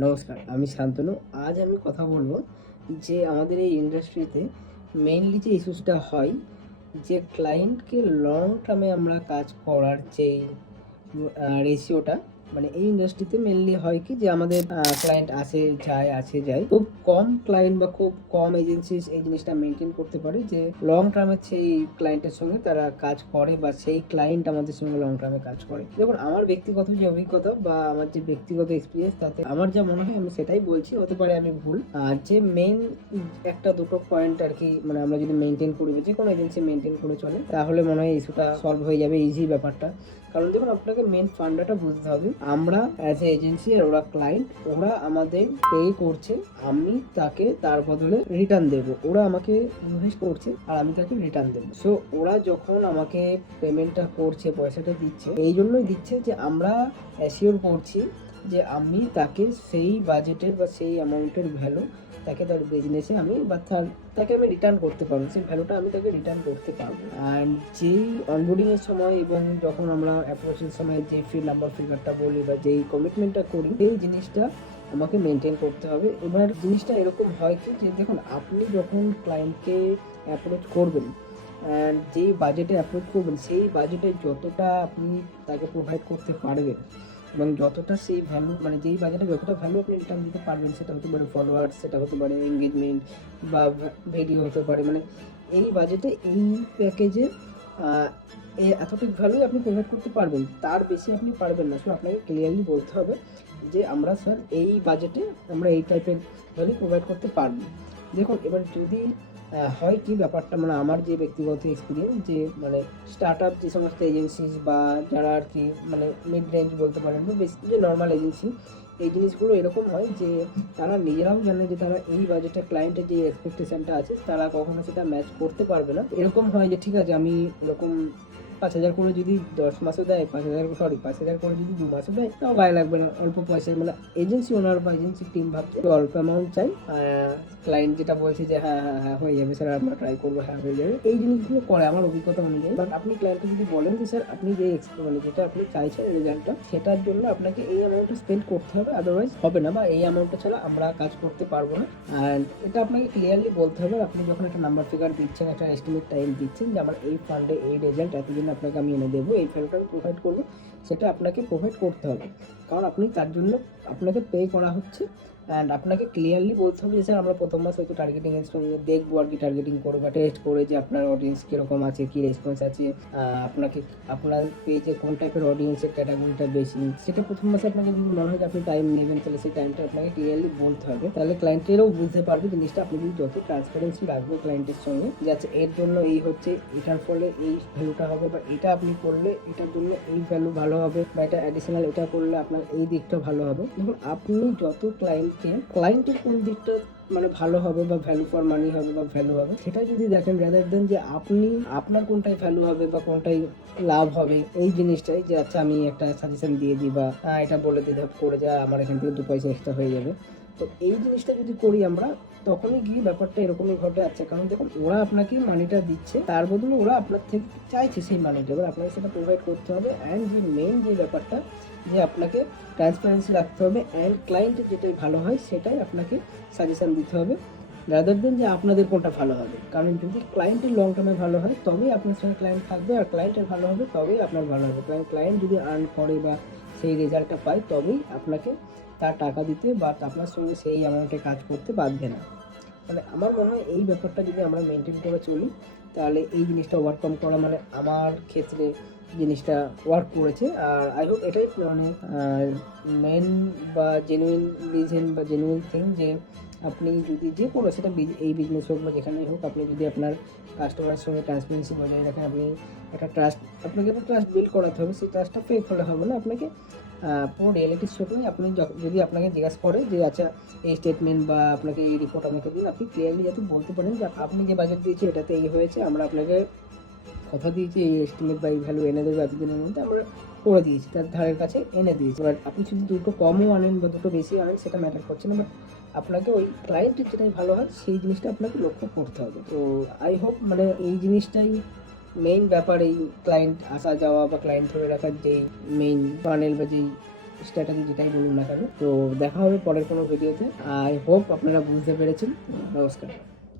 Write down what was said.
নমস্কার, আমি শান্তনু। আজ আমি কথা বলবো যে আমাদের এই ইন্ডাস্ট্রিতে মেইনলি যে ইস্যুসটা হয়, যে ক্লায়েন্টকে লং টার্মে আমরা কাজ করার যেই রেশিওটা, মানে এই ইন্ডাস্ট্রিতে মেনলি হয় কি যে আমাদের ক্লায়েন্ট আসে যায়, খুব কম ক্লায়েন্ট বা খুব কম এজেন্সি এই জিনিসটা মেনটেন করতে পারে যে লং টার্মে সেই ক্লায়েন্টের সঙ্গে তারা কাজ করে বা সেই ক্লায়েন্ট আমাদের সঙ্গে লং টার্মে কাজ করে। দেখুন, আমার ব্যক্তিগত যে অভিজ্ঞতা বা আমার যে ব্যক্তিগত এক্সপিরিয়েন্স, তাতে আমার যা মনে হয় আমি সেটাই বলছি, হতে পারে আমি ভুল। আর যে মেইন একটা দুটো পয়েন্ট আর কি, মানে আমরা যদি মেনটেন করি বা যে কোনো এজেন্সি মেনটেন করে চলে, তাহলে মনে হয় ইস্যুটা সলভ হয়ে যাবে, ইজি ব্যাপারটা। কারণ দেখুন, আপনাকে মেন ফান্ডাটা বুঝতে হবে, আমরা অ্যাজ এ এজেন্সি আর ওরা ক্লায়েন্ট, ওরা আমাদের পে করছে, আমি তাকে তার বদলে রিটার্ন দেব। ওরা আমাকে ইনভেস্ট করছে আর আমি তাকে রিটার্ন দেবো। সো ওরা যখন আমাকে পেমেন্টটা করছে, পয়সাটা দিচ্ছে, এই জন্যই দিচ্ছে যে আমরা অ্যাসিওর করছি যে আমি তাকে সেই বাজেটের বা সেই অ্যামাউন্টের ভ্যালু তাকে তার বিজনেসে আমি বা তাকে আমি রিটার্ন করতে পারবো, সেই ভ্যালুটা আমি তাকে রিটার্ন করতে পারবো। অ্যান্ড যেই অনবোর্ডিংয়ের সময় এবং যখন আমরা অ্যাপ্রোচের সময় যে ফিগারটা বলি বা যেই কমিটমেন্টটা করি, সেই জিনিসটা আমাকে মেনটেন করতে হবে। এবার জিনিসটা এরকম হয় কি যে দেখুন, আপনি যখন ক্লায়েন্টকে অ্যাপ্রোচ করবেন অ্যান্ড যেই বাজেটে অ্যাপ্রোচ করবেন, সেই বাজেটে যতটা আপনি তাকে প্রোভাইড করতে পারবেন এবং যতটা সেই ভ্যালু, মানে যেই বাজেটে যতটা ভ্যালু আপনি রিটার্ন দিতে পারবেন, সেটা হতে পারে ফলোয়ার্স, সেটা হতে পারে এঙ্গেজমেন্ট বা ভিডিও হতে পারে, মানে এই বাজেটে এই প্যাকেজে এতটুকু ভ্যালু আপনি প্রোভাইড করতে পারবেন, তার বেশি আপনি পারবেন না। সো আপনাকে ক্লিয়ারলি বলতে হবে যে আমরা স্যার এই বাজেটে আমরা এই টাইপের ভ্যালু প্রোভাইড করতে পারবো। দেখুন, এবার যদি হয় কি ব্যাপারটা, মানে আমার যে ব্যক্তিগত এক্সপিরিয়েন্স, যে মানে স্টার্ট আপ যে সমস্ত এজেন্সিস বা যারা আর কি মানে মিড রেঞ্জ বলতে পারেন বা বেশি যে নর্মাল এজেন্সি, এই জিনিসগুলো এরকম হয় যে তারা নিজেরাও জানে যে তারা এই বাজেটে ক্লায়েন্টের যে এক্সপেকটেশনটা আছে তারা কখনো সেটা ম্যাচ করতে পারবে না। এরকম হয় যে ঠিক আছে, আমি এরকম 5,000 করে যদি 10 মাসও দেয়, 5,000 করে যদি 2 মাসও দেয়, তাও গায়ে লাগবে না, অল্প পয়সায়, মানে এজেন্সি ওনার বা এজেন্সি টিম ভাবছে অল্প অ্যামাউন্ট চাই, ক্লায়েন্ট যেটা বলছে যে হ্যাঁ হ্যাঁ হ্যাঁ হয়ে যাবে স্যার, আমরা ট্রাই করবো, হ্যাঁ হয়ে যাবে, এই জিনিসগুলো করে আমার অভিজ্ঞতা অনুযায়ী। বাট আপনি ক্লায়েন্টকে যদি বলেন যে স্যার আপনি যে মানে যেটা আপনি চাইছেন রেজাল্টটা, সেটার জন্য আপনাকে এই অ্যামাউন্টটা স্পেন্ড করতে হবে, আদারওয়াইজ হবে না, বা এই অ্যামাউন্টটা ছাড়া আমরা কাজ করতে পারবো না। অ্যান্ড এটা আপনাকে ক্লিয়ারলি বলতে হবে। আপনি যখন একটা নাম্বার ফিগার দিচ্ছেন, একটা এস্টিমেট টাইম দিচ্ছেন যে আমার এই ফান্ডে এই রেজাল্ট এতদিন আপনাকে আমি এনে দেবো, এই ভ্যালুটা আমি প্রোভাইড করবো, সেটা আপনাকে প্রোভাইড করতে হবে। কারণ আপনি তার জন্য আপনাকে পে করা হচ্ছে। অ্যান্ড আপনাকে ক্লিয়ারলি বলতে হবে যে স্যার আমরা প্রথম মাস হয়তো টার্গেটিংয়ের সঙ্গে দেখবো আর কি, টার্গেটিং করে বা টেস্ট করে যে আপনার অডিয়েন্স কীরকম আছে, কী রেসপন্স আছে, আপনাকে আপনার পেজে কোন টাইপের অডিয়েন্সের ক্যাটাগরিটা বেশি, সেটা প্রথম মাসে আপনাকে যদি মনে হয় যে আপনি টাইম নেবেন, তাহলে সেই টাইমটা আপনাকে ক্লিয়ারলি বলতে হবে। তাহলে ক্লায়েন্টেরও বুঝতে পারবে জিনিসটা। আপনি যদি যত ট্রান্সপারেন্সি রাখবেন ক্লায়েন্টের সঙ্গে, যে আচ্ছা এর জন্য এই হচ্ছে, এটার ফলে এই ভ্যালুটা হবে, বা এটা আপনি করলে এটার জন্য এই ভ্যালু ভালো হবে, বা এটা অ্যাডিশনাল এটা করলে আপনার এই দিকটা ভালো হবে। এবং আপনি যত ক্লায়েন্টের কোন দিকটা মানে ভালো হবে বা ভ্যালু ফর মানি হবে বা ভ্যালু হবে, সেটা যদি দেখেন, রাদার দেন যে আপনি আপনার কোনটাই ভ্যালু হবে বা কোনটাই লাভ হবে, এই জিনিসটাই যে আচ্ছা আমি একটা সাজেশন দিয়ে দিই বা এটা বলে দিই করে যা, আমার এখান থেকে 2 পয়সা এক্সট্রা হয়ে যাবে। তো এই জিনিসটা যদি করি আমরা, তখনই গিয়ে ব্যাপারটা এরকমই ঘটে। আচ্ছা, কারণ দেখুন, ওরা আপনাকে মানিটা দিচ্ছে, তার বদলে ওরা আপনার থেকে চাইছে সেই মানিটা, এবার আপনাকে সেটা প্রোভাইড করতে হবে। অ্যান্ড যে মেইন যে ব্যাপারটা, যে আপনাকে ট্রান্সপারেন্সি রাখতে হবে অ্যান্ড ক্লায়েন্টের যেটাই ভালো হয় সেটাই আপনাকে সাজেশান দিতে হবে, রাদার দেন যে আপনাদের কোনটা ভালো হবে। কারণ যদি ক্লায়েন্টের লং টার্মে ভালো হয়, তবেই আপনার সঙ্গে ক্লায়েন্ট থাকবে, আর ক্লায়েন্টের ভালো হবে তবেই আপনার ভালো হবে। কারণ ক্লায়েন্ট যদি আর্ন করে বা সেই রেজাল্টটা পায়, তবেই আপনাকে তার টাকা দিতে বা আপনার সঙ্গে সেই অ্যামাউন্টে কাজ করতে বাধ্য না। মানে আমার মনে হয় এই ব্যাপারটা যদি আমরা মেনটেন করে চলি, তাহলে এই জিনিসটা ওভারকাম করা, মানে আমার ক্ষেত্রে জিনিসটা ওয়ার্ক করেছে। আর আই হোপ এটাই মানে মেন বা জেনুইন রিজন বা জেনুইন থিং, যে আপনি যদি যে কোনো সেটা এই বিজনেস হোক বা যেখানেই হোক, আপনি যদি আপনার কাস্টমারের সঙ্গে ট্রান্সপারেন্সি বজায় রাখেন, আপনি একটা ট্রাস্ট, আপনাকে একটা ট্রাস্ট বিল্ড করাতে হবে। সেই ট্রাস্টটা ফেক হলে হবে না, আপনাকে পুরো রিয়েলিটির সাথে আপনি যদি আপনাকে জিজ্ঞাসা করে যে আচ্ছা এই স্টেটমেন্ট বা আপনাকে এই রিপোর্ট আমাকে দিন, আপনি ক্লিয়ারলি যাতে বলতে পারেন যে আপনি যে বাজেট দিয়েছেন এটাতে এই হয়েছে, আমরা আপনাকে কথা দিয়েছি এই এস্টিমেট বা এই ভ্যালু এনে দেবে এতদিনের মধ্যে, আমরা করে দিয়েছি, তার ধারের কাছে এনে দিয়েছি। এবার আপনি যদি দুটো কমও আনেন বা দুটো বেশি আনেন, সেটা ম্যাটার করছে না, বাট আপনাকে ওই ক্লায়েন্টের যেটাই ভালো হয় সেই জিনিসটা আপনাকে লক্ষ্য করতে হবে। তো আই হোপ মানে এই জিনিসটাই মেইন ব্যাপার, এই ক্লায়েন্ট আসা যাওয়া বা ক্লায়েন্ট ধরে রাখার যেই মেইন প্যানেল বা যেই স্ট্র্যাটেজি যেটাই বলুন না কেন। তো দেখা হবে পরের কোনো ভিডিওতে। আই হোপ আপনারা বুঝতে পেরেছেন। নমস্কার।